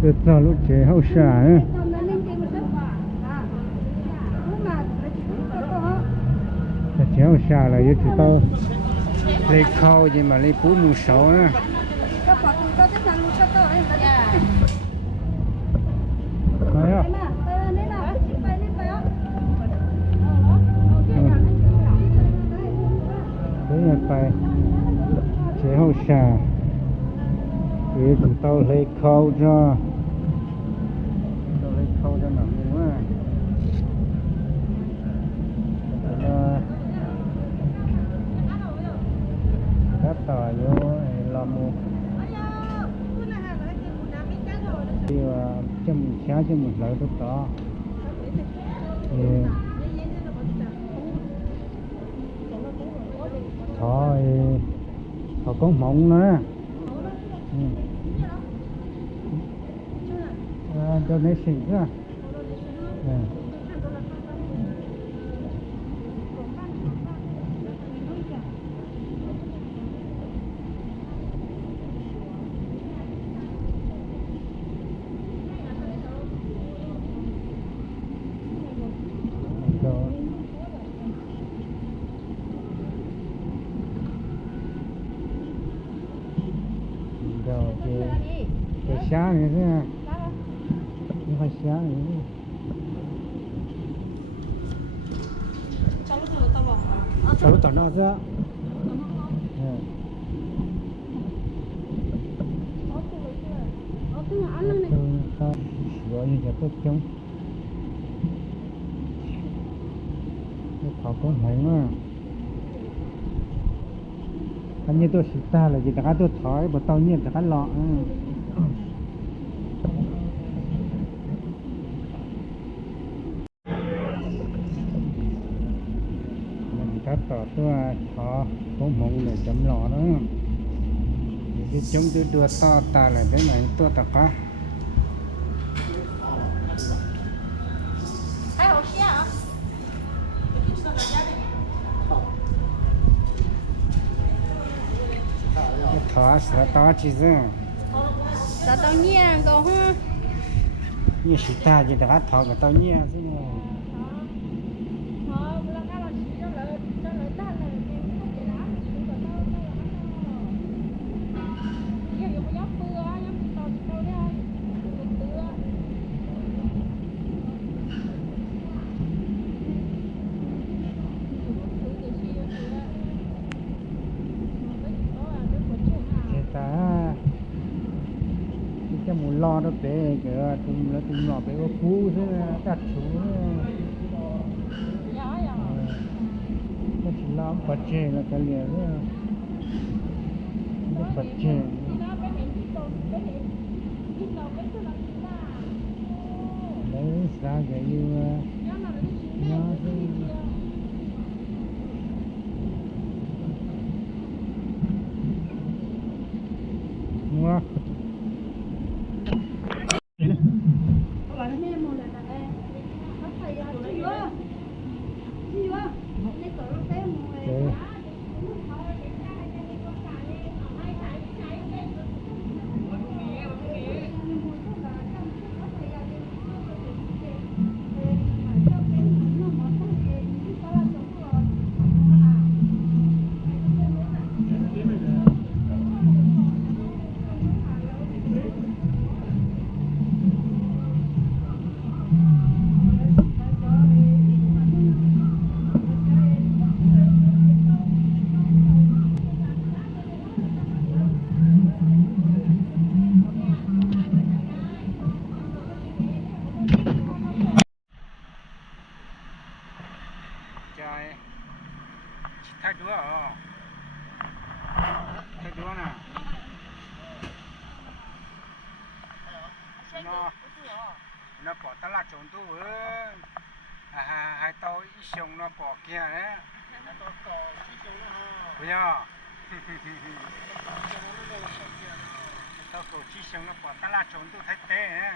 这道路最好下啊！最好下了，又知道你靠近嘛，你不木手啊。哎呀！ไปเจ้าชาเอ๋ถูกเต้าเลยเข้าจ้าเต้าเลยเข้าจ้าหนังมึงว่าแล้วต่ออยู่ไอ้ลอมูที่ว่าจะมีช้าจะหมดเลยทุกต่อthôi họ có mộng nữa cho nó xịn ra cái sáng này thế không phải sáng này cháu lúc tao nó ra gọi như vậy tốt chung họ có mấy mà anh như tôi xịt ta là gì ta tôi thói bỏ tao nhiên ta lọ mình ta tỏ tôi khó có mộng để chấm lọ đó cái chống tôi đưa to ta là thế này tôi ta có thỏ sẽ to chỉ riêng sao tao nhẹ go ha như sĩ ta chỉ đã thỏ của tao nhẹ chứ mà cái mùi lo đó bé kìa tụm lọ bé có cú thế đặt xuống nó chỉ lo bật chè là cái liền đấy nó bật chè đấy ra cái như nó mua thay đũa nè nó bỏ ta là trốn tu hai tao ít xong nó bỏ kia đấy bây giờ tao tổ chi xong nó bỏ ta là trốn tu thấy té đấy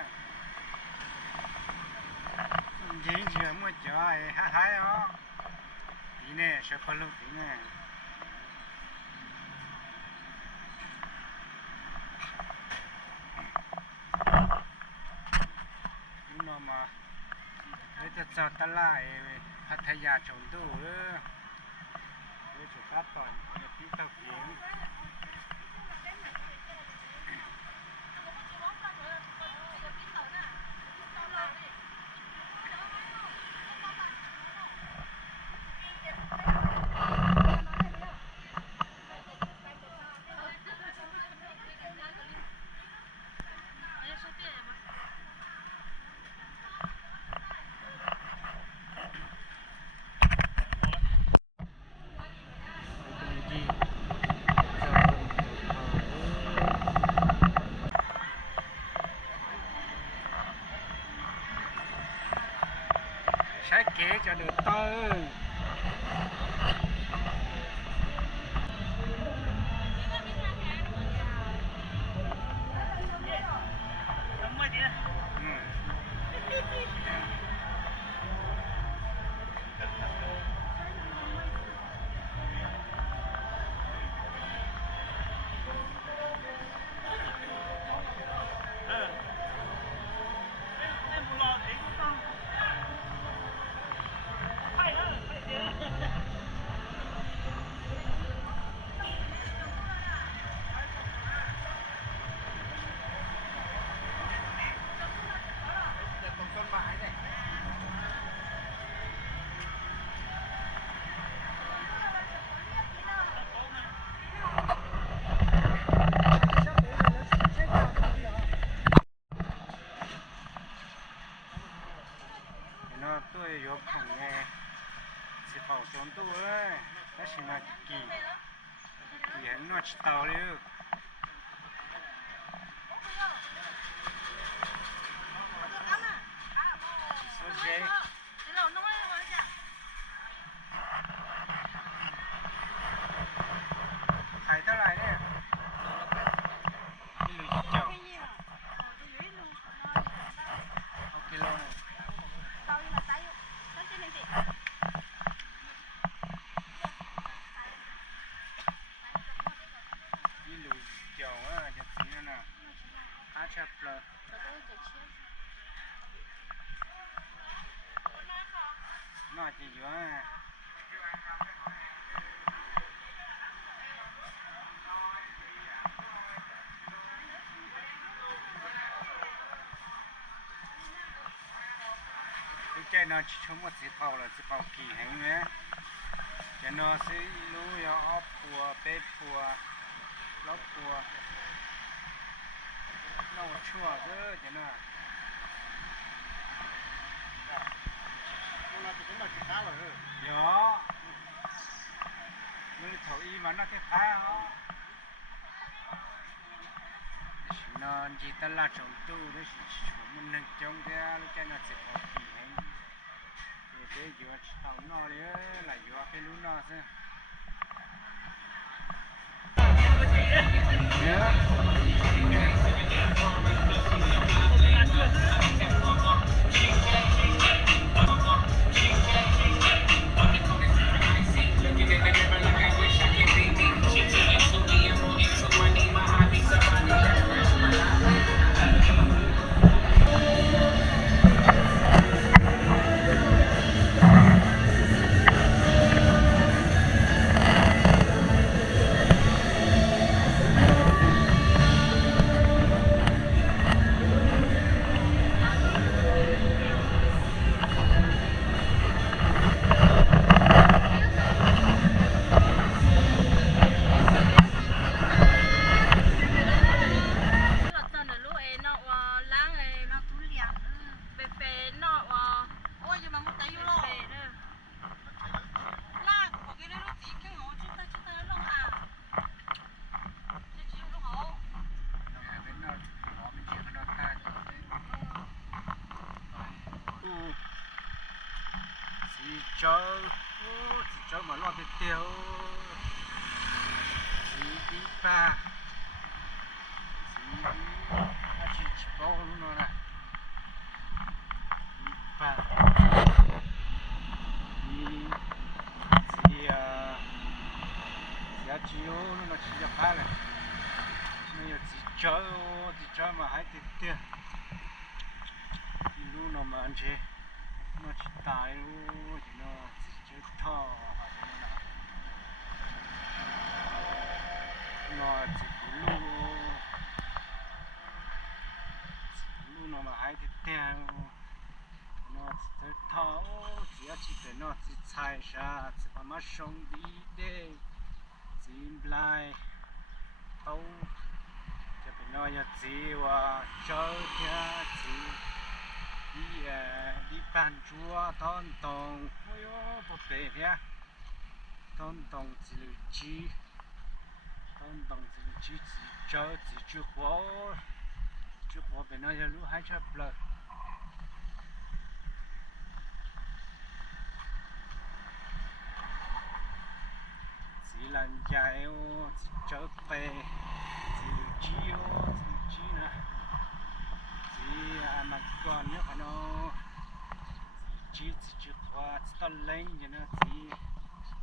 gì gì mới chơi hai đó tí nè sẽ có lúc tí nè มาเฮ้ยจะจอดตลาดพัทยาชมดูเฮ้ยสุภาพตอนพี่ตะเกียงใช้เก๋จะเดือดเตอร์ตัวโยกของไงสิเผาโจมตัวเลยแล้วสิมากี่เห็นนอชเตาเลยโอเคขายเท่าไหร่เนี่ยกิโลเจ้าเอากิโลนึงChapla. No, chị vừa. Cái trái nó chỉ chung một chỉ phao là chỉ phao kỳ hành nhé. Cái nó sẽ lú yo ốp bùa, bếp bùa, lót bùa. Nó chua chứ chứ nào nó cũng là khá là đó nó thầu y mà nó cái phá nó chỉ ta là trồng tu đấy mình nâng trồng ra nó cho nó sẽ có gì hay rồi cái vừa thầu nó đấy là vừa cái lúa nó chứ cho mà lo cái tiêu đi ba chỉ bao luôn rồi nè ba chiếu nó chỉ cho phá này bây giờ chỉ cho mà hãy tiền tiền Lu nó mà anh chị nó chỉ tài luôn thì nó chỉ chơi thò nó chỉ lu nó mà ai thì tiền nó chỉ chơi thò chỉ để nó chỉ chạy ra chỉ把mà sống đi đây chỉ lại tàuจะเป็นน้อยจีว่าเจ้าเทียจีดีปันจัวตอนตรงโอ้ยบ่เป็นเนี่ยตอนตรงจีตอนตรงจีเจ้าจีจุหัวเป็นน้อยรู้ให้ชับเลยจีหลังใหญ่โอ้จีเจ้าไปจีนะจีมาก่อนเนี่ยพะเนาะจีขวาตะเล่งเนี่ยนะจี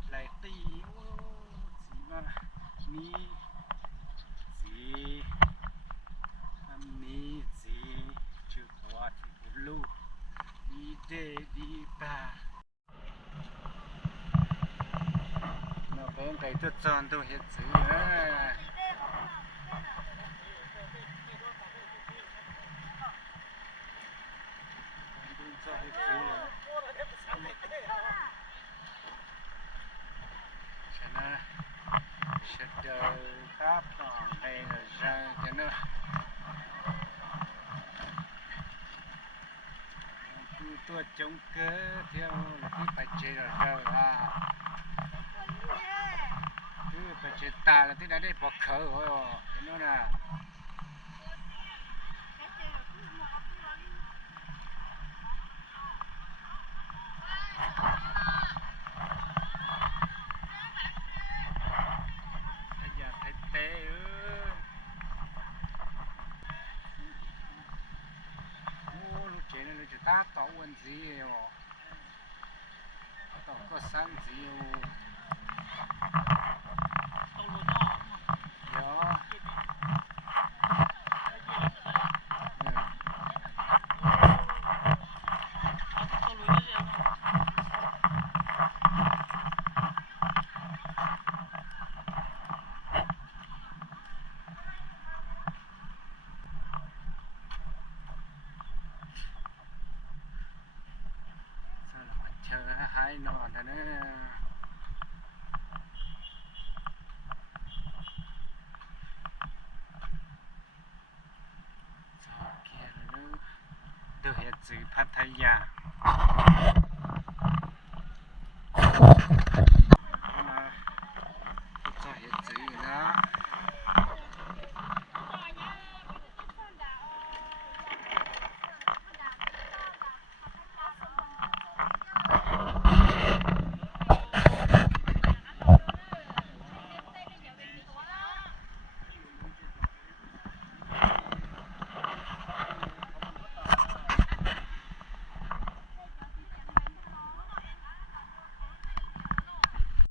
ไหลตีโอ้จีมามีจีจีขวาที่ลูดีเดดีป่าเนาะเป็นไก่ตัวจอนตัวเฮ็ดซื้อครับต่อไปจะเนอะตัวจงเกิดเที่ยวที่ไปเจอคือไปเจอตาแล้วที่ไหนได้บอกเขาโอ้ยเห็นน่ะta tỏ quần gì tỏ có sẵn gì đó hai nọ thế nữa sau kia nữa được hiện sự พัทยา